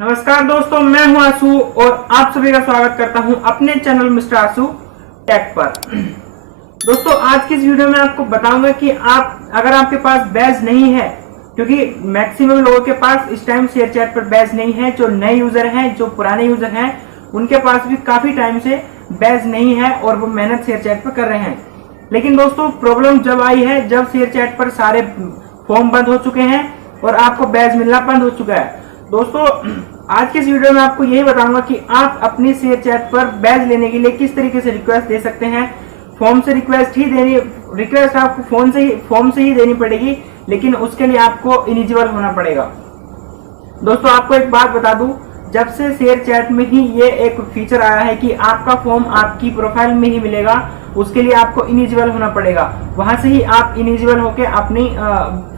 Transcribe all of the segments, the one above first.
नमस्कार दोस्तों, मैं हूं आशु और आप सभी का स्वागत करता हूं अपने चैनल मिस्टर आशु टेक पर। दोस्तों, आज की इस वीडियो में आपको बताऊंगा कि अगर आपके पास बैज नहीं है, क्योंकि मैक्सिमम लोगों के पास इस टाइम शेयर चैट पर बैज नहीं है। जो नए यूजर हैं, जो पुराने यूजर हैं, उनके पास भी काफी टाइम से बैज नहीं है और वो मेहनत शेयर चैट पर कर रहे हैं। लेकिन दोस्तों, प्रॉब्लम जब आई है जब शेयर चैट पर सारे फॉर्म बंद हो चुके हैं और आपको बैज मिलना बंद हो चुका है। दोस्तों, आज के इस वीडियो में आपको यही बताऊंगा कि आप अपनी शेयर चैट पर बैज लेने के लिए किस तरीके से रिक्वेस्ट दे सकते हैं। फॉर्म से रिक्वेस्ट आपको फॉर्म से ही देनी पड़ेगी, लेकिन उसके लिए आपको इलिजिबल होना पड़ेगा। दोस्तों, आपको एक बात बता दूं, जब से शेयर चैट में ही ये एक फीचर आया है कि आपका फॉर्म आपकी प्रोफाइल में ही मिलेगा, उसके लिए आपको इलिजिबल होना पड़ेगा। वहां से ही आप इलिजिबल होकर अपनी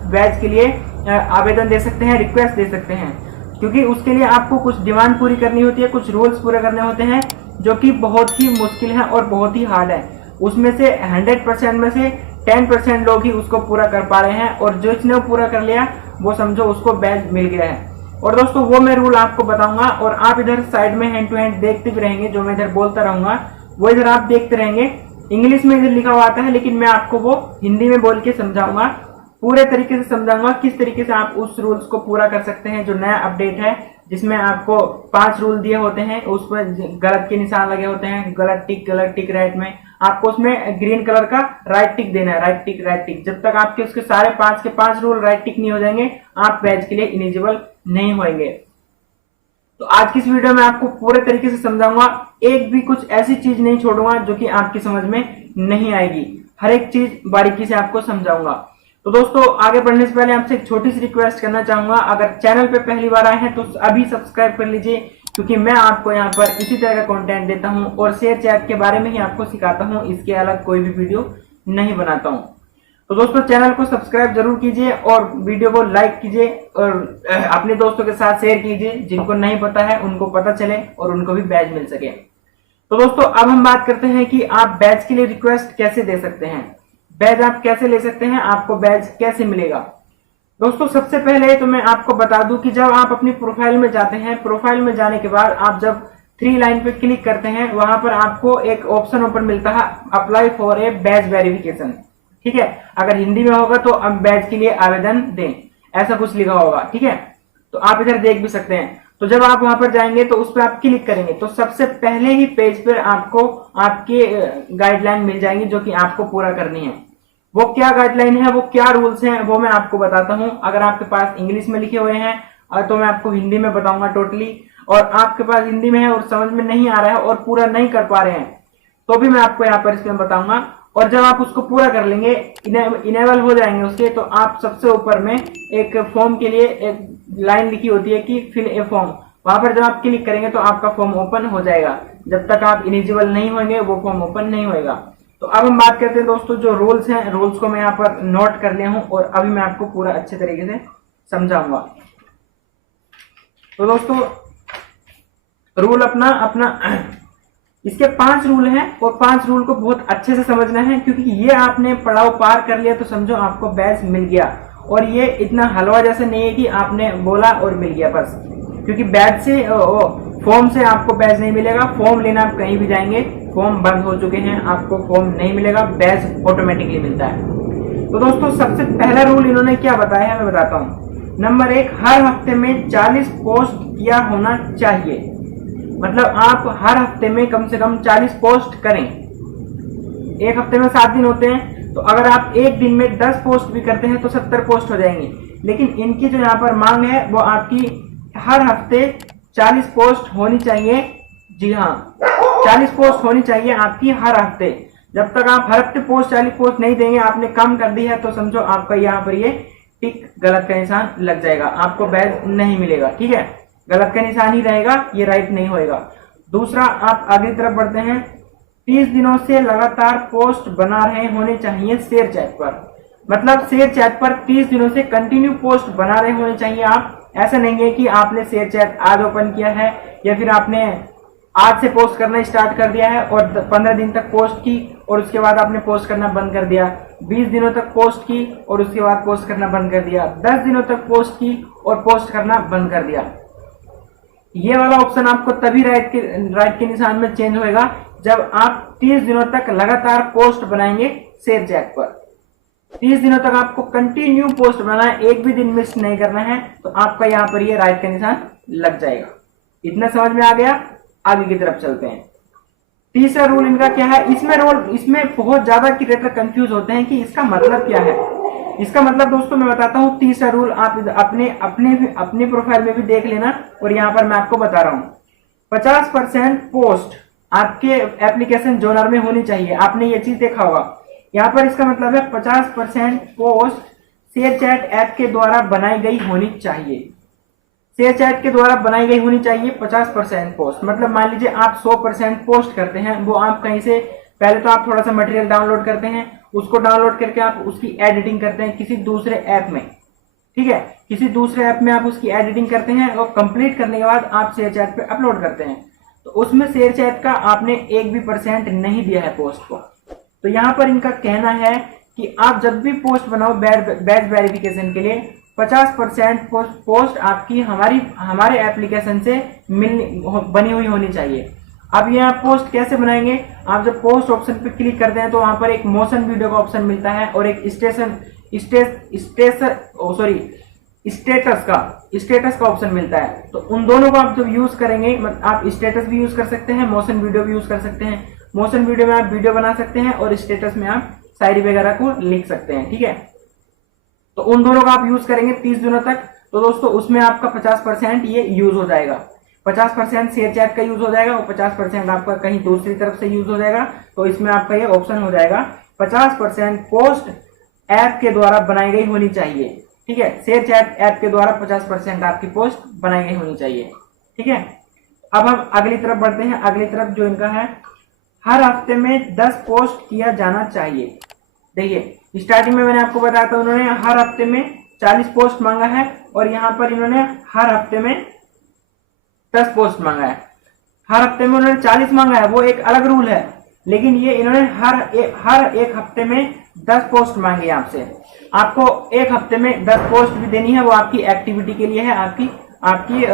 बैज के लिए आवेदन दे सकते हैं, रिक्वेस्ट दे सकते हैं। क्योंकि उसके लिए आपको कुछ डिमांड पूरी करनी होती है, कुछ रूल्स पूरे करने होते हैं, जो कि बहुत ही मुश्किल है और बहुत ही हार्ड है। उसमें से 100% में से 10% लोग ही उसको पूरा कर पा रहे हैं, और जिसने वो पूरा कर लिया वो समझो उसको बैज मिल गया है। और दोस्तों, वो मैं रूल आपको बताऊंगा और आप इधर साइड में हैंड टू हैंड देखते भी रहेंगे। जो मैं इधर बोलता रहूंगा वो इधर आप देखते रहेंगे। इंग्लिश में इधर लिखा हुआ आता है, लेकिन मैं आपको वो हिंदी में बोल के समझाऊंगा, पूरे तरीके से समझाऊंगा किस तरीके से आप उस रूल्स को पूरा कर सकते हैं। जो नया अपडेट है, जिसमें आपको 5 रूल दिए होते हैं, उस पर गलत के निशान लगे होते हैं, गलत टिक राइट में आपको उसमें ग्रीन कलर का राइट टिक देना है, राइट टिक। जब तक आपके उसके सारे 5 के 5 रूल राइट टिक नहीं हो जाएंगे, आप बैच के लिए इलिजिबल नहीं होंगे। तो आज की इस वीडियो में आपको पूरे तरीके से समझाऊंगा, एक भी कुछ ऐसी चीज नहीं छोड़ूंगा जो कि आपकी समझ में नहीं आएगी। हर एक चीज बारीकी से आपको समझाऊंगा। तो दोस्तों, आगे बढ़ने से पहले आपसे एक छोटी सी रिक्वेस्ट करना चाहूंगा, अगर चैनल पे पहली बार आए हैं तो अभी सब्सक्राइब कर लीजिए, क्योंकि मैं आपको यहाँ पर इसी तरह का कंटेंट देता हूँ और शेयर चैट के बारे में ही आपको सिखाता हूँ। इसके अलग कोई भी वीडियो नहीं बनाता हूँ। तो दोस्तों, चैनल को सब्सक्राइब जरूर कीजिए और वीडियो को लाइक कीजिए और अपने दोस्तों के साथ शेयर कीजिए, जिनको नहीं पता है उनको पता चले और उनको भी बैज मिल सके। तो दोस्तों, अब हम बात करते हैं कि आप बैज के लिए रिक्वेस्ट कैसे दे सकते हैं, बैज आप कैसे ले सकते हैं, आपको बैज कैसे मिलेगा। दोस्तों, सबसे पहले तो मैं आपको बता दूं कि जब आप अपनी प्रोफाइल में जाते हैं, प्रोफाइल में जाने के बाद आप जब 3 लाइन पे क्लिक करते हैं, वहां पर आपको एक ऑप्शन ऊपर मिलता है, apply for a badge verification. ठीक है, अगर हिंदी में होगा तो अब बैज के लिए आवेदन दें, ऐसा कुछ लिखा होगा। ठीक है, तो आप इधर देख भी सकते हैं। तो जब आप वहां पर जाएंगे तो उस पर आप क्लिक करेंगे तो सबसे पहले ही पेज पर आपको आपके गाइडलाइन मिल जाएंगी, जो कि आपको पूरा करनी है। वो क्या गाइडलाइन है, वो क्या रूल्स हैं, वो मैं आपको बताता हूं। अगर आपके पास इंग्लिश में लिखे हुए हैं तो मैं आपको हिंदी में बताऊंगा टोटली, और आपके पास हिंदी में है और समझ में नहीं आ रहा है और पूरा नहीं कर पा रहे हैं, तो भी मैं आपको यहाँ पर इसमें बताऊंगा। और जब आप उसको पूरा कर लेंगे, इनेबल हो जाएंगे उसके, तो आप सबसे ऊपर में एक फॉर्म के लिए एक लाइन लिखी होती है कि फिल ए फॉर्म, वहां पर जब आप क्लिक करेंगे तो आपका फॉर्म ओपन हो जाएगा। जब तक आप इलिजिबल नहीं होंगे वो फॉर्म ओपन नहीं होगा। तो अब हम बात करते हैं दोस्तों, जो रूल्स हैं, रूल्स को मैं यहाँ पर नोट कर लिया हूं और अभी मैं आपको पूरा अच्छे तरीके से समझाऊंगा। तो दोस्तों, रूल अपना इसके 5 रूल हैं और 5 रूल को बहुत अच्छे से समझना है, क्योंकि ये आपने पड़ाव पार कर लिया तो समझो आपको बैज मिल गया। और ये इतना हलवा जैसा नहीं है कि आपने बोला और मिल गया बस, क्योंकि बैज से फॉर्म से आपको बैज नहीं मिलेगा। फॉर्म लेना आप कहीं भी जाएंगे, फॉर्म बंद हो चुके हैं, आपको फॉर्म नहीं मिलेगा, बैज ऑटोमेटिकली मिलता है। तो दोस्तों, सबसे पहला रूल इन्होंने क्या बताया है मैं बताता हूँ। नंबर 1, हर हफ्ते में 40 पोस्ट किया होना चाहिए। मतलब आप हर हफ्ते में कम से कम 40 पोस्ट करें। एक हफ्ते में 7 दिन होते हैं, तो अगर आप एक दिन में 10 पोस्ट भी करते हैं तो 70 पोस्ट हो जाएंगे। लेकिन इनकी जो यहाँ पर मांग है वो आपकी हर हफ्ते 40 पोस्ट होनी चाहिए। जी हाँ, 40 पोस्ट होनी चाहिए आपकी हर हफ्ते। जब तक आप हर हफ्ते 40 पोस्ट नहीं देंगे, आपने कम कर दी है, तो समझो आपका यहाँ पर ये टिक गलत का निशान लग जाएगा, आपको बैज नहीं मिलेगा। ठीक है, गलत का निशान ही रहेगा, ये राइट नहीं होएगा। दूसरा, आप आगे तरफ बढ़ते हैं, 30 दिनों से लगातार पोस्ट बना रहे होने चाहिए शेयर चैट पर। मतलब शेयर चैट पर 30 दिनों से कंटिन्यू पोस्ट बना रहे होने चाहिए आप। ऐसा नहीं है कि आपने शेयर चैट आज ओपन किया है या फिर आपने आज से पोस्ट करना स्टार्ट कर दिया है और 15 दिन तक पोस्ट की और उसके बाद आपने पोस्ट करना बंद कर दिया, 20 दिनों तक पोस्ट की और उसके बाद पोस्ट करना बंद कर दिया, 10 दिनों तक पोस्ट की और पोस्ट करना बंद कर दिया। ये वाला ऑप्शन आपको तभी राइट के निशान में चेंज होएगा जब आप 30 दिनों तक लगातार पोस्ट बनाएंगे शेयर चैट पर। 30 दिनों तक आपको कंटिन्यू पोस्ट बनाना है, एक भी दिन मिस नहीं करना है, तो आपका यहाँ पर ये राइट का निशान लग जाएगा। इतना समझ में आ गया? आगे की तरफ चलते हैं। तीसरा रूल इनका क्या है? इसमें बहुत ज्यादा क्रिएटर कंफ्यूज होते हैं कि इसका मतलब क्या है। इसका मतलब दोस्तों मैं बताता हूँ। तीसरा रूल आप अपने प्रोफाइल में भी देख लेना और यहाँ पर मैं आपको बता रहा हूँ। 50% पोस्ट आपके एप्लीकेशन जोनर में होनी चाहिए। आपने ये चीज देखा होगा। यहाँ पर इसका मतलब है 50% पोस्ट शेयर चैट ऐप के द्वारा बनाई गई होनी चाहिए। शेयर चैट के द्वारा बनाई गई होनी चाहिए 50% पोस्ट। मतलब मान लीजिए आप 100% पोस्ट करते हैं, वो आप कहीं से पहले तो आप थोड़ा सा मटेरियल डाउनलोड करते हैं, उसको डाउनलोड करके आप उसकी एडिटिंग करते हैं किसी दूसरे ऐप में, ठीक है, किसी दूसरे ऐप में आप उसकी एडिटिंग करते हैं और कंप्लीट करने के बाद आप शेयर चैट पे अपलोड करते हैं। तो उसमें शेयर चैट का आपने 1% नहीं दिया है पोस्ट को। तो यहाँ पर इनका कहना है कि आप जब भी पोस्ट बनाओ बैच वेरिफिकेशन के लिए 50% पोस्ट आपकी हमारे एप्लीकेशन से बनी हुई होनी चाहिए। अब ये आप पोस्ट कैसे बनाएंगे? आप जब पोस्ट ऑप्शन पे क्लिक करते हैं तो वहां पर एक मोशन वीडियो का ऑप्शन मिलता है और एक स्टेटस का ऑप्शन मिलता है। तो उन दोनों को आप जब यूज करेंगे, आप स्टेटस भी यूज कर सकते हैं, मोशन वीडियो भी यूज कर सकते हैं। मोशन वीडियो में आप वीडियो बना सकते हैं और स्टेटस में आप शायरी वगैरह को लिख सकते हैं, ठीक है। तो उन दोनों का आप यूज करेंगे 30 दिनों तक। तो दोस्तों उसमें आपका 50% ये यूज हो जाएगा। 50% शेयर चैट का यूज हो जाएगा और 50% आपका कहीं दूसरी तरफ से यूज हो जाएगा। तो इसमें आपका ये ऑप्शन हो जाएगा 50% पोस्ट ऐप के द्वारा बनाई गई होनी चाहिए, ठीक है। शेयर चैट ऐप के द्वारा 50% आपकी पोस्ट बनाई गई होनी चाहिए, ठीक है। अब हम अगली तरफ बढ़ते हैं। अगली तरफ जो इनका है, हर हफ्ते में 10 पोस्ट किया जाना चाहिए। देखिए स्टार्टिंग में मैंने आपको बताया था, उन्होंने हर हफ्ते में 40 पोस्ट मांगा है और यहाँ पर इन्होंने हर हफ्ते में 10 पोस्ट मांगा है। हर हफ्ते में उन्होंने 40 मांगा है, वो एक अलग रूल है, लेकिन ये इन्होंने हर एक हफ्ते में 10 पोस्ट मांगी है आपसे। आपको एक हफ्ते में 10 पोस्ट भी देनी है, वो आपकी एक्टिविटी के लिए है, आपकी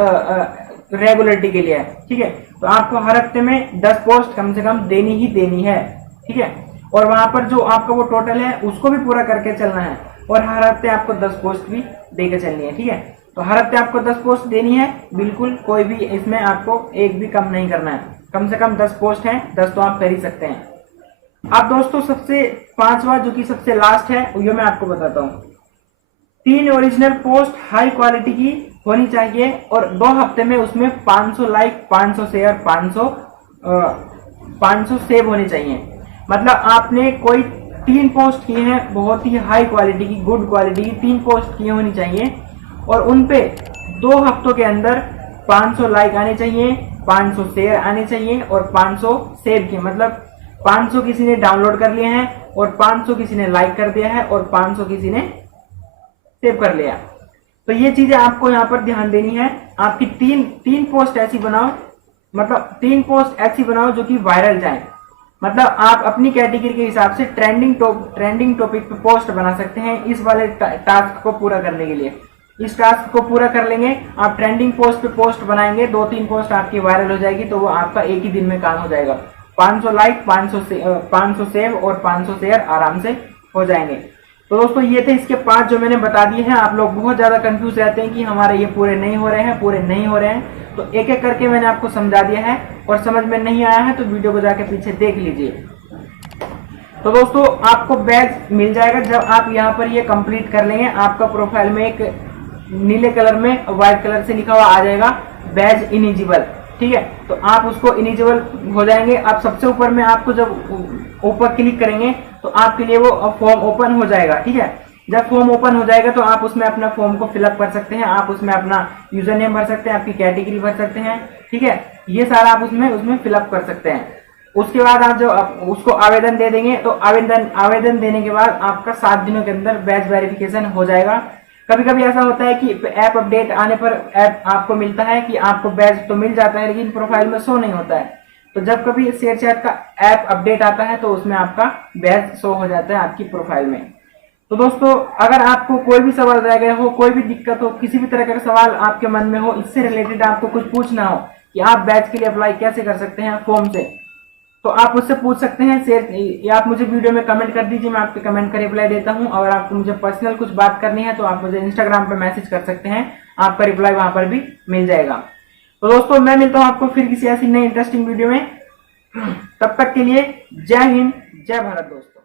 रेगुलरिटी के लिए है, ठीक है। तो आपको हर हफ्ते में 10 पोस्ट कम से कम देनी ही देनी है, ठीक है। और वहां पर जो आपका वो टोटल है उसको भी पूरा करके चलना है और हर हफ्ते आपको 10 पोस्ट भी देकर चलनी है, ठीक है। तो हर हफ्ते आपको 10 पोस्ट देनी है, बिल्कुल कोई भी इसमें आपको एक भी कम नहीं करना है। कम से कम 10 पोस्ट है, 10 तो आप कर ही सकते हैं। अब दोस्तों सबसे 5वां जो कि सबसे लास्ट है, ये मैं आपको बताता हूँ। 3 ओरिजिनल पोस्ट हाई क्वालिटी की होनी चाहिए और 2 हफ्ते में उसमें 500 लाइक, 500 शेयर, 500 सेव होने चाहिए। मतलब आपने कोई 3 पोस्ट किए हैं, बहुत ही हाई क्वालिटी की, गुड क्वालिटी की 3 पोस्ट किए होनी चाहिए और उनपे 2 हफ्तों के अंदर 500 लाइक आने चाहिए, 500 शेयर आने चाहिए और 500 सेव किए। मतलब 500 किसी ने डाउनलोड कर लिए हैं और 500 किसी ने लाइक कर दिया है और 500 किसी ने सेव कर लिया। तो ये चीजें आपको यहाँ पर ध्यान देनी है। आपकी तीन पोस्ट ऐसी बनाओ, मतलब 3 पोस्ट ऐसी बनाओ जो कि वायरल जाए। मतलब आप अपनी कैटेगरी के हिसाब से ट्रेंडिंग टॉपिक पे पोस्ट बना सकते हैं इस वाले टास्क को पूरा करने के लिए। इस टास्क को पूरा कर लेंगे, आप ट्रेंडिंग पोस्ट पे पोस्ट बनाएंगे, 2-3 पोस्ट आपकी वायरल हो जाएगी, तो वो आपका एक ही दिन में काम हो जाएगा। 500 लाइक, 500 सेव और 500 शेयर आराम से हो जाएंगे। तो दोस्तों ये थे इसके 5 जो मैंने बता दिए हैं। आप लोग बहुत ज्यादा कंफ्यूज रहते हैं कि हमारे ये पूरे नहीं हो रहे हैं, तो एक एक करके मैंने आपको समझा दिया है और समझ में नहीं आया है तो वीडियो को जाके पीछे देख लीजिए। तो दोस्तों आपको बैच मिल जाएगा जब आप यहाँ पर ये कंप्लीट कर लेंगे। आपका प्रोफाइल में एक नीले कलर में व्हाइट कलर से लिखा हुआ आ जाएगा बैच इनिजिबल, ठीक है। तो आप उसको इनिजिबल हो जाएंगे। अब सबसे ऊपर में आपको जब ऊपर क्लिक करेंगे तो आपके लिए वो फॉर्म ओपन हो जाएगा, ठीक है। जब फॉर्म ओपन हो जाएगा तो आप उसमें अपना फॉर्म को फिलअप कर सकते हैं, आप उसमें अपना यूजर नेम भर सकते हैं, आपकी कैटेगरी भर सकते हैं, ठीक है। ये सारा आप उसमें फिलअप कर सकते हैं। उसके बाद आप जब उसको आवेदन दे देंगे तो आवेदन देने के बाद आपका 7 दिनों के अंदर बैच वेरिफिकेशन हो जाएगा। कभी कभी ऐसा होता है कि ऐप अपडेट आने पर ऐप आपको मिलता है कि आपको बैच तो मिल जाता है लेकिन प्रोफाइल में शो नहीं होता है। तो जब कभी शेयर चैट का ऐप अपडेट आता है तो उसमें आपका बैच शो हो जाता है आपकी प्रोफाइल में। तो दोस्तों अगर आपको कोई भी सवाल रह गया हो, कोई भी दिक्कत हो, किसी भी तरह का सवाल आपके मन में हो, इससे रिलेटेड आपको कुछ पूछना हो कि आप बैच के लिए अप्लाई कैसे कर सकते हैं फॉर्म से, तो आप मुझसे पूछ सकते हैं। शेयर या आप मुझे वीडियो में कमेंट कर दीजिए, मैं आपके कमेंट का रिप्लाई देता हूं। अगर आपको मुझे पर्सनल कुछ बात करनी है तो आप मुझे इंस्टाग्राम पे मैसेज कर सकते हैं, आपका रिप्लाई वहां पर भी मिल जाएगा। तो दोस्तों मैं मिलता हूं आपको फिर किसी ऐसी नई इंटरेस्टिंग वीडियो में। तब तक के लिए जय हिंद, जय भारत दोस्तों।